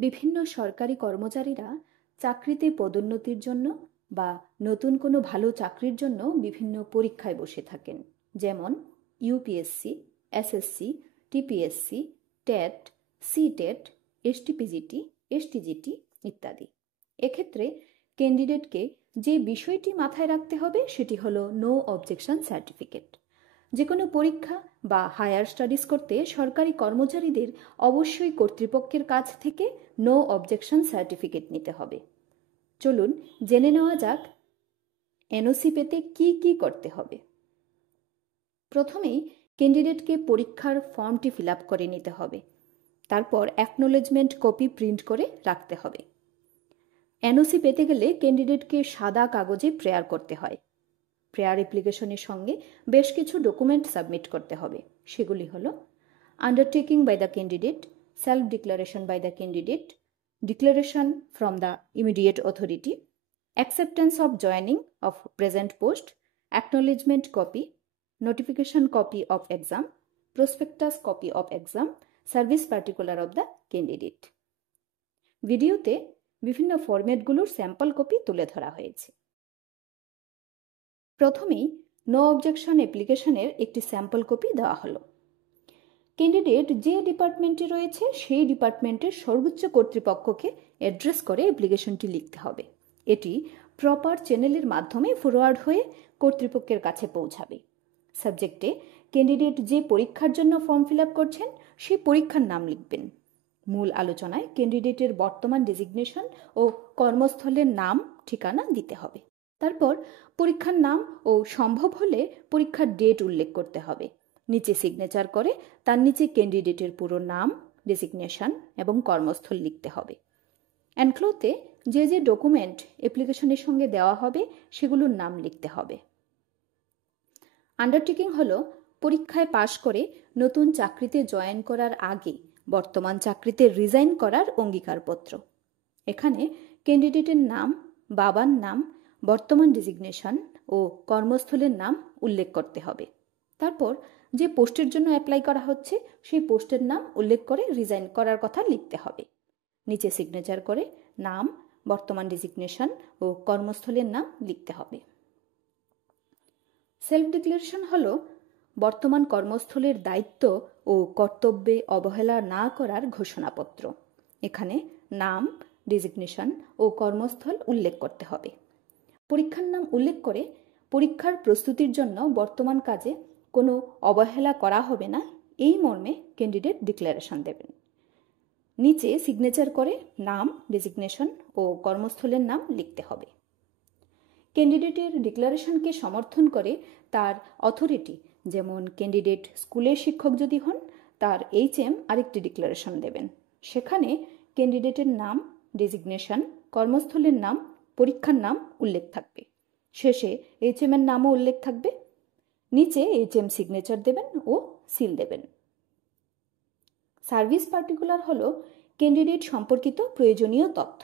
বিভিন্ন সরকারি কর্মচারীরা চাকরিতে পদোন্নতির জন্য বা নতুন কোনো ভালো চাকরির জন্য বিভিন্ন পরীক্ষায় বসে থাকেন, যেমন UPSC, SSC, TPSC, TET, CTET, STPGT, STGT ইত্যাদি। এক্ষেত্রে ক্যান্ডিডেটকে যে বিষয়টি মাথায় রাখতে হবে সেটি হলো নো অবজেকশন সার্টিফিকেট। যে কোনো পরীক্ষা বা হায়ার স্টাডিজ করতে সরকারি কর্মচারীদের অবশ্যই কর্তৃপক্ষের কাছ থেকে নো অবজেকশন সার্টিফিকেট নিতে হবে। চলুন জেনে নেওয়া যাক এনওসি পেতে কি কি করতে হবে। প্রথমেই ক্যান্ডিডেটকে পরীক্ষার ফর্মটি ফিল আপ করে নিতে হবে। তারপর অ্যাকনোলেজমেন্ট কপি প্রিন্ট করে রাখতে হবে। এনওসি পেতে গেলে ক্যান্ডিডেটকে সাদা কাগজে প্রেয়ার করতে হয়। প্রেয়ার অ্যাপ্লিকেশনের সঙ্গে বেশ কিছু ডকুমেন্ট সাবমিট করতে হবে। সেগুলি হলো undertaking by the candidate, self declaration by the candidate, declaration from the immediate authority, acceptance of joining of present post, acknowledgement copy, notification copy of exam, prospectus copy of exam, service particular of the candidate. ভিডিওতে বিভিন্ন ফরম্যাটগুলোর sample copy তুলে ধরা হয়েছে। প্রথমেই no objection অ্যাপ্লিকেশনের একটি sample copy দেওয়া হলো। ক্যান্ডিডেট যে ডিপার্টমেন্টে রয়েছে সেই ডিপার্টমেন্টের সর্বোচ্চ কর্তৃপক্ষকে অ্যাড্রেস করে অ্যাপ্লিকেশনটি লিখতে হবে। এটি প্রপার চ্যানেলের মাধ্যমে ফরওয়ার্ড হয়ে কর্তৃপক্ষের কাছে পৌঁছাবে। সাবজেক্টে ক্যান্ডিডেট যে পরীক্ষার জন্য ফর্ম ফিল আপ করছেন সেই পরীক্ষার নাম লিখবেন। মূল আলোচনায় ক্যান্ডিডেটের বর্তমান ডেজিগনেশন ও কর্মস্থলের নাম ঠিকানা দিতে হবে। তারপর পরীক্ষার নাম ও সম্ভব হলে পরীক্ষার ডেট উল্লেখ করতে হবে। নিচে সিগনেচার করে তার নিচে ক্যান্ডিডেটের পুরো নাম, ডেজিগনেশন এবং কর্মস্থল লিখতে হবে। এনক্লোতে যে যে ডকুমেন্ট অ্যাপ্লিকেশনের সঙ্গে দেওয়া হবে সেগুলোর নাম লিখতে হবে। আন্ডারটেকিং হলো পরীক্ষায় পাশ করে নতুন চাকরিতে জয়েন করার আগে বর্তমান চাকরিতে রিজাইন করার অঙ্গীকারপত্র। এখানে ক্যান্ডিডেটের নাম, বাবার নাম, বর্তমান ডেজিগনেশন ও কর্মস্থলের নাম উল্লেখ করতে হবে। তারপর যে পোস্টের জন্য অ্যাপ্লাই করা হচ্ছে সেই পোস্টের নাম উল্লেখ করে রিজাইন করার কথা লিখতে হবে। নিচে সিগনেচার করে নাম, বর্তমান ডেজিগনেশন ও কর্মস্থলের নাম লিখতে হবে। সেলফ ডিক্লারেশন হলো বর্তমান কর্মস্থলের দায়িত্ব ও কর্তব্যে অবহেলা না করার ঘোষণাপত্র। এখানে নাম, ডেজিগনেশন ও কর্মস্থল উল্লেখ করতে হবে। পরীক্ষার নাম উল্লেখ করে পরীক্ষার প্রস্তুতির জন্য বর্তমান কাজে কোনো অবহেলা করা হবে না এই মর্মে ক্যান্ডিডেট ডিক্লারেশন দেবেন। নিচে সিগনেচার করে নাম, ডেজিগনেশন ও কর্মস্থলের নাম লিখতে হবে। ক্যান্ডিডেটের ডিক্লারেশনকে সমর্থন করে তার অথরিটি, যেমন ক্যান্ডিডেট স্কুলের শিক্ষক যদি হন তার HM আরেকটি ডিক্লারেশন দেবেন। সেখানে ক্যান্ডিডেটের নাম, ডেজিগনেশন, কর্মস্থলের নাম, পরীক্ষার নাম উল্লেখ থাকবে। শেষে HM এর নামও উল্লেখ থাকবে। নিচে HM সিগনেচার দেবেন ও সিল দেবেন। সার্ভিস পার্টিকুলার হলো ক্যান্ডিডেট সম্পর্কিত প্রয়োজনীয় তথ্য।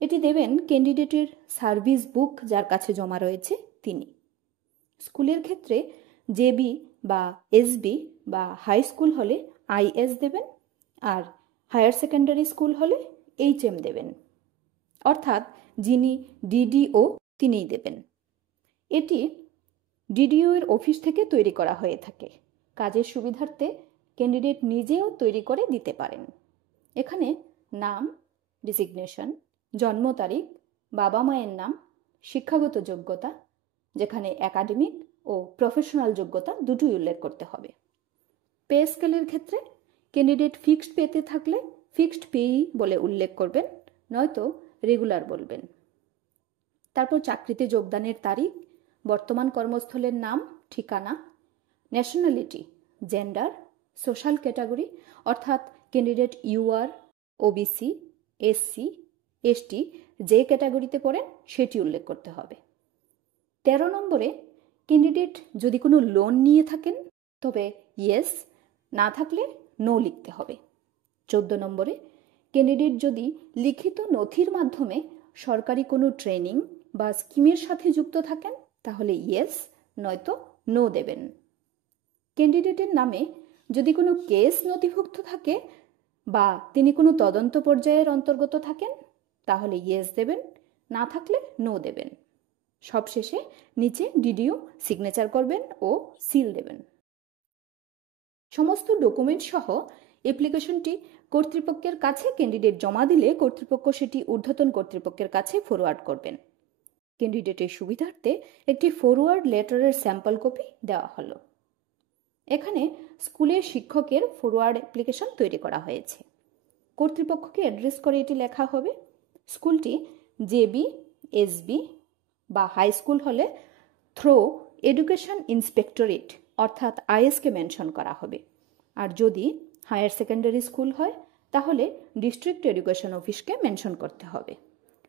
এটি দেবেন ক্যান্ডিডেটের সার্ভিস বুক যার কাছে জমা রয়েছে তিনি। স্কুলের ক্ষেত্রে JB বা SB বা হাই স্কুল হলে IS দেবেন, আর হায়ার সেকেন্ডারি স্কুল হলে HM দেবেন। অর্থাৎ যিনি DDO তিনিই দেবেন। এটি DDO এর অফিস থেকে তৈরি করা হয়ে থাকে। কাজের সুবিধার্থে ক্যান্ডিডেট নিজেও তৈরি করে দিতে পারেন। এখানে নাম, ডেজিগনেশন, জন্ম তারিখ, বাবা মায়ের নাম, শিক্ষাগত যোগ্যতা, যেখানে একাডেমিক ও প্রফেশনাল যোগ্যতা দুটোই উল্লেখ করতে হবে। পে স্কেলের ক্ষেত্রে ক্যান্ডিডেট ফিক্সড পেতে থাকলে ফিক্সড পেই বলে উল্লেখ করবেন, নয়তো রেগুলার বলবেন। তারপর চাকরিতে যোগদানের তারিখ, বর্তমান কর্মস্থলের নাম, ঠিকানা, ন্যাশনালিটি, জেন্ডার, সোশ্যাল ক্যাটাগরি অর্থাৎ candidate UR, OBC, SC, ST যে ক্যাটাগরিতে পড়েন সেটি উল্লেখ করতে হবে। 13 নম্বরে ক্যান্ডিডেট যদি কোনো লোন নিয়ে থাকেন তবে ইয়েস, না থাকলে নো লিখতে হবে। 14 নম্বরে ক্যান্ডিডেট যদি লিখিত নথির মাধ্যমে সরকারি কোনো ট্রেনিং বা স্কিমের সাথে যুক্ত থাকেন তাহলে ইয়েস, নয়তো নো দেবেন। ক্যান্ডিডেটের নামে যদি কোনো কেস নথিভুক্ত থাকে বা তিনি কোনো তদন্ত পর্যায়ের অন্তর্গত থাকেন তাহলে ইয়েস দেবেন, না থাকলে নো দেবেন। সবশেষে নিচে ডিডিও সিগনেচার করবেন ও সিল দেবেন। সমস্ত ডকুমেন্ট সহ অ্যাপ্লিকেশনটি কর্তৃপক্ষের কাছে ক্যান্ডিডেট জমা দিলে কর্তৃপক্ষ সেটি ঊর্ধ্বতন কর্তৃপক্ষের কাছে ফরওয়ার্ড করবেন। ক্যান্ডিডেটের সুবিধার্থে একটি ফরওয়ার্ড লেটারের স্যাম্পল কপি দেওয়া হলো। এখানে স্কুলের শিক্ষকের ফরওয়ার্ড অ্যাপ্লিকেশন তৈরি করা হয়েছে। কর্তৃপক্ষকে অ্যাড্রেস করে এটি লেখা হবে। স্কুলটি জেবি, এসবি বা হাই স্কুল হলে থ্রো এডুকেশন ইন্সপেক্টরেট অর্থাৎ আইএসকে মেনশন করা হবে। আর যদি হায়ার সেকেন্ডারি স্কুল হয় তাহলে ডিস্ট্রিক্ট এডুকেশন অফিসকে মেনশন করতে হবে।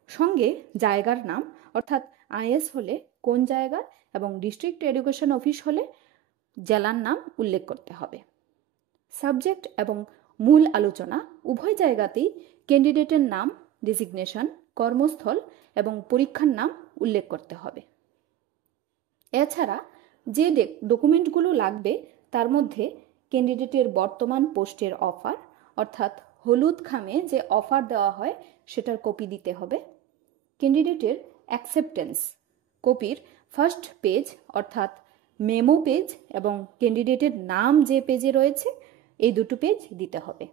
সঙ্গে জায়গার নাম অর্থাৎ আইএস হলে কোন জায়গার এবং ডিস্ট্রিক্ট এডুকেশন অফিস হলে জেলার নাম উল্লেখ করতে হবে। সাবজেক্ট এবং মূল আলোচনা উভয় জায়গাতেই ক্যান্ডিডেটের নাম, ডেজিগনেশন, কর্মস্থল এবং পরীক্ষার নাম উল্লেখ করতে হবে। এছাড়া যে ডকুমেন্টগুলো লাগবে তার মধ্যে ক্যান্ডিডেটের বর্তমান পোস্টের অফার অর্থাৎ হলুদ খামে যে অফার দেওয়া হয় সেটার কপি দিতে হবে। ক্যান্ডিডেটের অ্যাকসেপ্টেন্স কপির ফার্স্ট পেজ অর্থাৎ মেমো পেজ এবং ক্যান্ডিডেটের নাম যে পেজে রয়েছে এই দুটো পেজ দিতে হবে।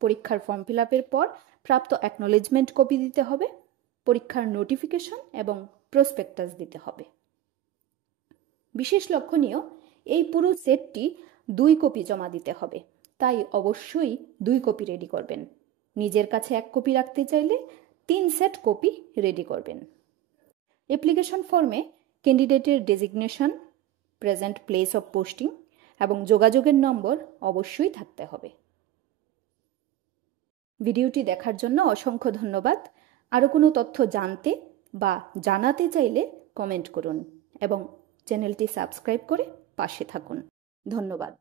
পরীক্ষার ফর্ম ফিল আপের পর প্রাপ্ত অ্যাকনোলেজমেন্ট কপি দিতে হবে। পরীক্ষার নোটিফিকেশন এবং প্রসপেক্টাস দিতে হবে। বিশেষ লক্ষণীয়, এই পুরো সেটটি 2 কপি জমা দিতে হবে, তাই অবশ্যই 2 কপি রেডি করবেন। নিজের কাছে 1 কপি রাখতে চাইলে 3 সেট কপি রেডি করবেন। অ্যাপ্লিকেশন ফর্মে candidate's designation, present place of posting এবং যোগাযোগের নম্বর অবশ্যই থাকতে হবে। ভিডিওটি দেখার জন্য অসংখ্য ধন্যবাদ। আরও কোনো তথ্য জানতে বা জানাতে চাইলে কমেন্ট করুন এবং চ্যানেলটি সাবস্ক্রাইব করে পাশে থাকুন। ধন্যবাদ।